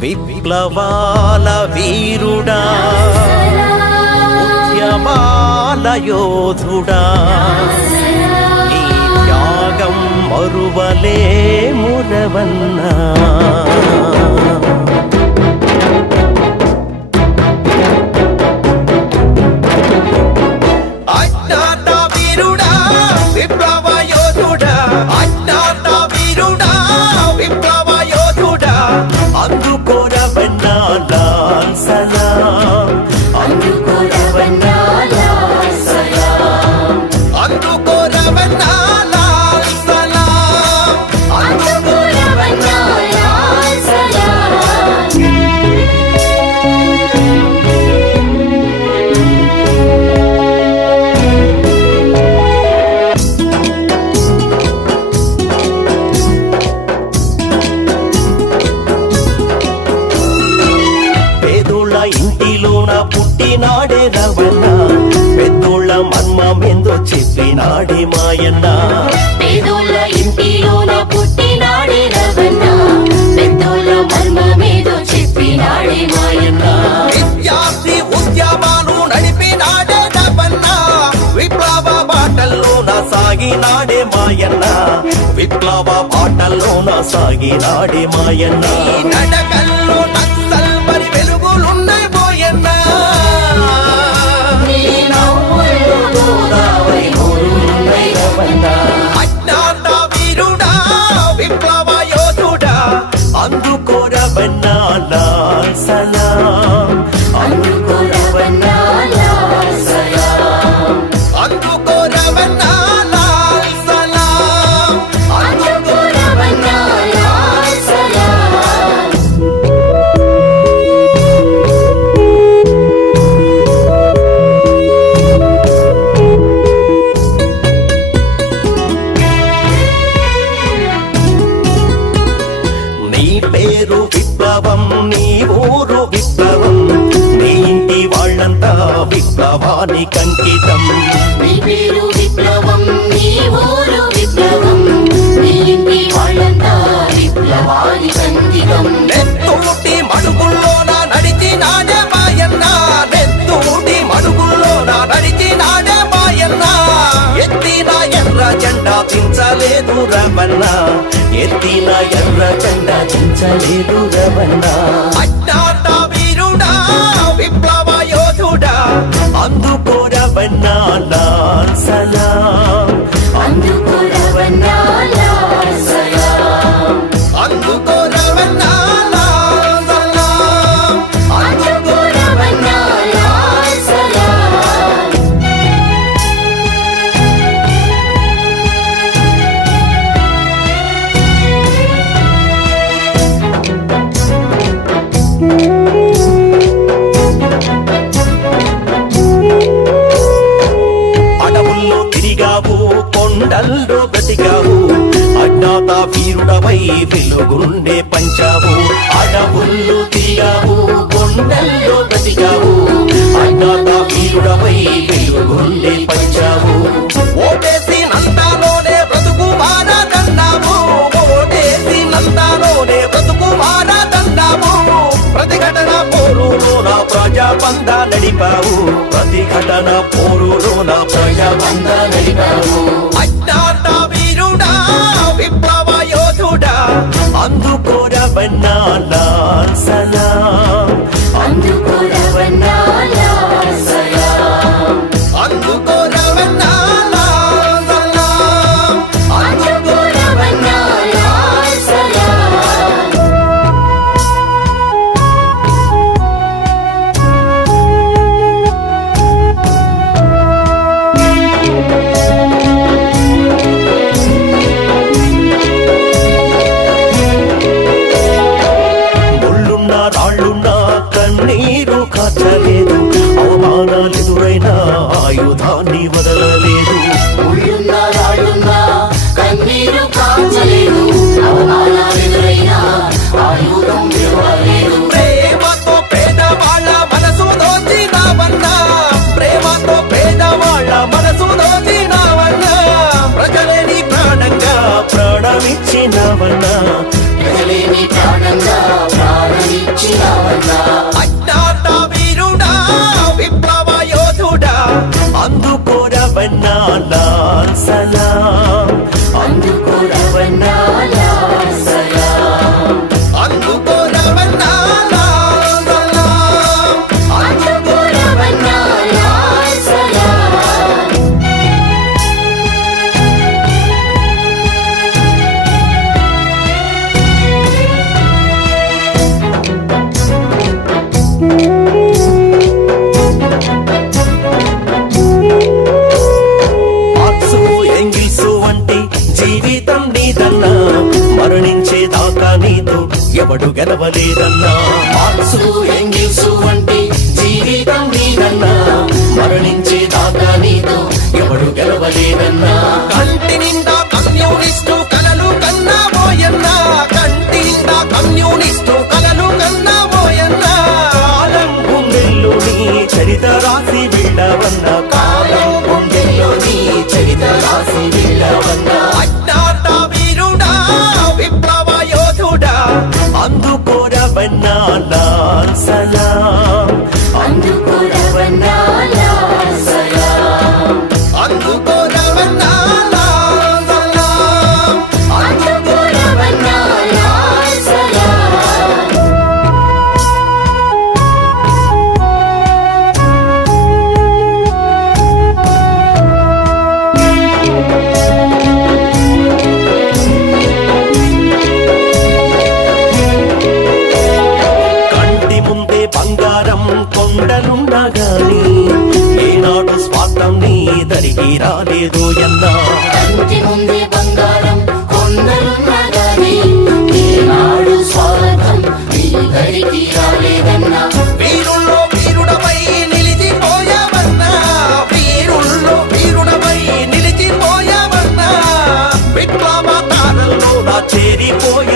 విప్లవాల వీరుడా ఉద్యమాల యోధుడా నీ త్యాగం మరువలే మురవన్నా ఇంటిలోన పుట్టినాడే రవణ పెద్దోళ్ళ మర్మమేందో చెప్పినాడే మాయన్న పేదోళ్ళ ఇంటిలోన పుట్టినాడే రవణ పెద్దోళ్ళ మర్మమేందో చెప్పినాడే మాయన్న విద్యార్థి ఉద్యమాలు నడిపినాడే రవణ విప్లవ బాటల్లోన సాగినాడే మాయన్న విప్లవ బాటల్లోన సాగినాడే మాయన్న నడకల్లో నక్సల్ మరి వెలుగులున్నాయి పోయన్నా అజ్ఞాత వీరుడా విప్లవ యోధుడా అందుకోరవన్నా లాల్ సలాం అందుకోరవన్నా లాల్ సలాం అందుకోరవన్నా లాల్ సలాం అందుకోరవన్నా లాల్ సలాం నీ పేరు విప్లవం నీ ఊరు విప్లవం నీ ఇంటి వాళ్ళంతా విప్లవానికి అంకితం నీ పేరు విప్లవం నీ ఊరు విప్లవం నీ ఇంటి వాళ్ళంతా విప్లవానికి అంకితం నెత్తూటి మడుగుల్లోన నడిచినాడే మాయన్న నెత్తూటి మడుగుల్లోన నడిచినాడే మాయన్న ఎత్తిన ఎర్ర జెండా దించలేదు రవణ ఎత్తిన ఎర్ర జెండా దించలేదు రవణ అజ్ఞాత వీరుడా విప్లవ యోధుడా అందుకోరవన్నా లాల్ సలాం అందుకోరవన్నా లాల్ సలాం అందుకోరవన్నా లాల్ సలాం అందుకోరవన్నా లాల్ సలాం అడవుల్లో తిరిగావు కొండల్లో బ్రతికావు అజ్ఞాత వీరుడవై వెలుగుండే పంచావు అడవుల్లో తిరిగావు కొండల్లో బ్రతికావు అజ్ఞాత వీరుడవై వెలుగుండే పంచావు ఓటేసి నందాలోనే బ్రతుకు మారాదన్నావు ఓటేసి నందాలోనే బ్రతుకు మారాదన్నావు ప్రతిఘటన పోరులోన ప్రజాబంధ నడిపావు ప్రతిఘటన పోరులోన ప్రజాబంధ నడిపావు అజ్ఞాత వీరుడా విప్లవ యోధుడా అందుకోరవన్నా లాల్ సలాం అందుకోరవన్నా లాల్ సలాం అందుకోరవన్నా లాల్ సలాం అందుకోరవన్నా లాల్ సలాం ముళ్ళున్న సలాం అందుకో రవన్నా లాల్ సలాం అందుకో రవన్నా లాల్ సలాం అందుకో రవన్నా లాల్ సలాం మార్క్సు ఎంగిల్సు వంటి జీవితం నీదన్నా మరణించేదాకా నీతో ఎవడు గెలవలేదన్నా మార్క్సు ఎంగిల్సు వంటి జీవితం నీదన్నా మరణించేదాకా నీతో ఎవడు గెలవలేదన్నా కంటి నిండా కమ్యూనిస్టు కలలు కన్నాబోయన్నా కంటి నిండా కమ్యూనిస్టు కలలు కన్నాబోయన్నా కాలం గుండెల్లో నీ చరిత రాసి వెళ్ళవన్నా కాలం గుండెల్లో నీ చరిత రాసి వెళ్ళవన్నా అజ్ఞాత వీరుడా విప్లవ యోధుడా అందుకోరవన్నా లాల్ సలాం అందుకో రవన్నా లాల్ సలాం అందుకోరవన్నా లాల్ సలాం అందుకో రవన్నా లాల్ సలాం కంటి ముందే బంగారం కొండలుండగాని ఏనాడు స్వార్థం నీ దరికి రాలేదు ఎన్నా కంటి ముందే బంగారం కొండలున్నగాని ఈనాడు స్వార్థం నీ దరికి రాలేదన్నా వీరుల్లో వీరుడవై నిలిచిపోయావన్నా వీరుల్లో వీరుడవై నిలిచిపోయావన్నా విప్లవ కాలంలో నా చేరిపోయి